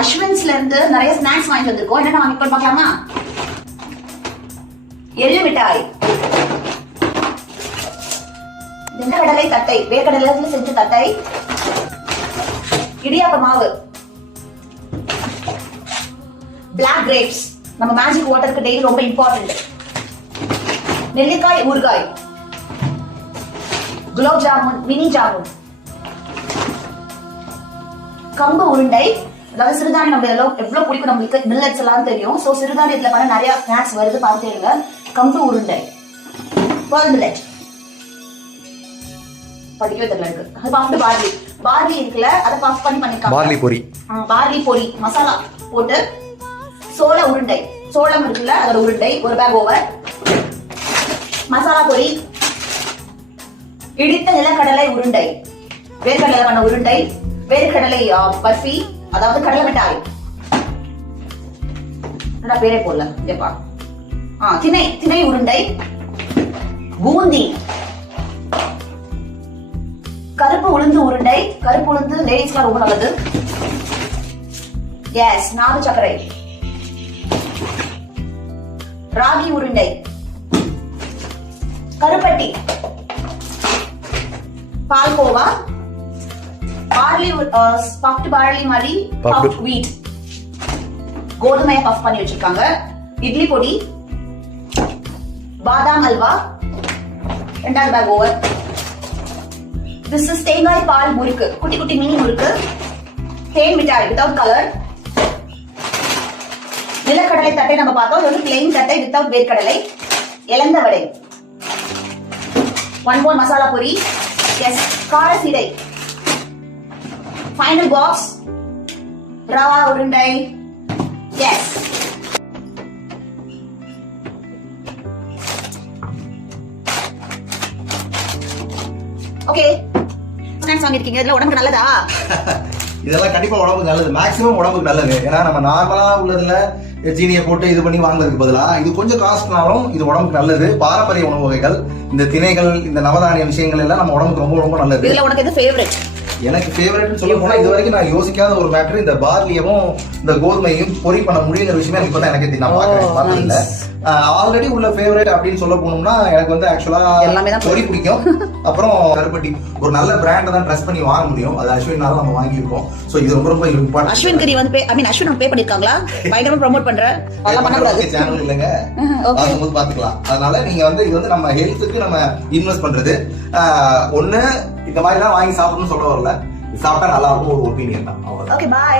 அஸ்வின்ஸ்ல இருந்து நிறைய ஸ்நாக்ஸ் வாங்கி வந்திருக்கோம். என்னென்ன வாங்கிக்கோ பார்க்கலாமா? எள்ளு மிட்டாய், கடலை தட்டை, வேர்க்கடலை செஞ்ச தட்டை, இடியாப்ப மாவு, பிளாக் கிரேப்ஸ், நம்ம மேஜிக் வாட்டருக்கு டெய்லி ரொம்ப இம்பார்ட்டன்ட், நெல்லிக்காய் ஊறுகாய், குலாப் ஜாமுன், மினி ஜாமுன், கம்பு உருண்டை, அதாவது சிறுதானியம் நம்ம எவ்வளவு பிடிக்கும் நம்மளுக்கு, மில்லட்ஸ் எல்லாம் தெரியும். சோ சிறுதானியத்துல பண்ண நிறைய ஸ்நாக்ஸ் வருது, பார்த்துருங்க. கம்பு உருண்டை, பேர்ல் மில்லட், படிக்கவே தெரியல இருக்கு. அது பாஃப்டு பார்லி, பார்லி இருக்குல்ல, அதை பஃப் பண்ணி பண்ணிருக்காங்க. பார்லி பொரி, பார்லி பொரி மசாலா போட்டு. சோள உருண்டை, சோளம் இருக்குல்ல அதோட உருண்டை, ஒரு பேக் ஓவர். மசாலா பொரி, இடித்த நிலக்கடலை உருண்டை, வேர்க்கடலை பண்ண உருண்டை, வேர்க்கடலை பர்ஃபி, அதாவது கடலை மிட்டாய், பேரே போடல எப்பா. திணை, திணை உருண்டை, பூந்தி, கருப்பு உளுந்து உருண்டை, கருப்பு உளுந்து லேடிஸ்லாம் ரொம்ப நல்லது. எஸ், நாடு சர்க்கரை, ராகி உருண்டை, கருப்பட்டி, பால்கோவா, பார்லி பஃப்ட் பார்லி மாதிரி பஃப்ட் வீட், கோதுமையை பஃப் பண்ணி வச்சிருக்காங்க. இட்லி பொடி, பாதாம் அல்வா, 2 பேக் ஓவர். திஸ் இஸ் தேங்காய் பால் முறுக்கு, குட்டி குட்டி மினி முறுக்கு, தேன் மிட்டாய் வித்தவுட் கலர், நிலக்கடலை தட்டை நம்ம பார்த்தோம், இது வந்து பிளெயின் தட்டை வித்தவுட் வேர்க்கடலை, இலந்த வடை, 1 more மசாலா பொரி, எஸ், கார சீடை, ஃபைனல் பாக்ஸ், ரவா உருண்டை, எஸ். ஓகே, ஸ்நாக்ஸ் வாங்கிருக்கீங்க, இதெல்லாம் உடம்புக்கு நல்லதா? இதெல்லாம் கண்டிப்பா உடம்புக்கு நல்லது, மேக்ஸிமம் உடம்புக்கு நல்லது. ஏன்னா நம்ம நார்மலா உள்ளதுல சீனியை போட்டு இது பண்ணி வாங்குறதுக்கு பதிலா இது கொஞ்சம் காஸ்ட்னாலும் இது உடம்புக்கு நல்லது. பாரம்பரிய உணவு வகைகள், இந்த திணைகள், இந்த நவதானிய விஷயங்கள் எல்லாம் நம்ம உடம்புக்கு ரொம்ப ரொம்ப நல்லது. இதுல உனக்கு எது ஃபேவரட்? எனக்கு ஃபேவரட்னு சொல்ல போனா இது வரைக்கும் நான் யோசிக்காத ஒரு மேட்டர் இந்த பார்லியவும் இந்த கோதுமையும் பொரி பண்ண முடியுங்கிற விஷயமே எனக்கு இப்பதான் எனக்கு நான் பார்த்தது இல்ல. ஆல்ரெடி உள்ள ஃபேவரட் அப்படின்னு சொல்ல போனோம்னா எனக்கு வந்து ஆக்சுவலா பொரி பிடிக்கும். அப்புறம் கருப்பட்டி ஒரு நல்ல பிராண்டை தான் ட்ரஸ்ட் பண்ணி வாங்க முடியும், அது அஸ்வினால நம்ம வாங்கியிருக்கோம். சோ இது ரொம்ப ரொம்ப இம்பார்ட்டன்ட். அஸ்வின் கரி வந்து அஸ்வின் பே பண்ணிருக்காங்களா? பயங்கரமா ப்ரோமோட் பண்ற அதெல்லாம் பண்ண கூடாது, சேனல் இல்லங்க, அதுக்கு பாத்துக்கலாம். அதனால நீங்க வந்து இது வந்து நம்ம ஹெல்த்துக்கு நம்ம இன்வெஸ்ட் பண்றது. ஒண்ணு இந்த மாதிரி தான் வாங்கி சாப்பிடணும்னு சொல்ல வரல, சாப்பிட்டா நல்லா இருக்கும் ஒரு ஒப்பீனியன் தான். Okay, by.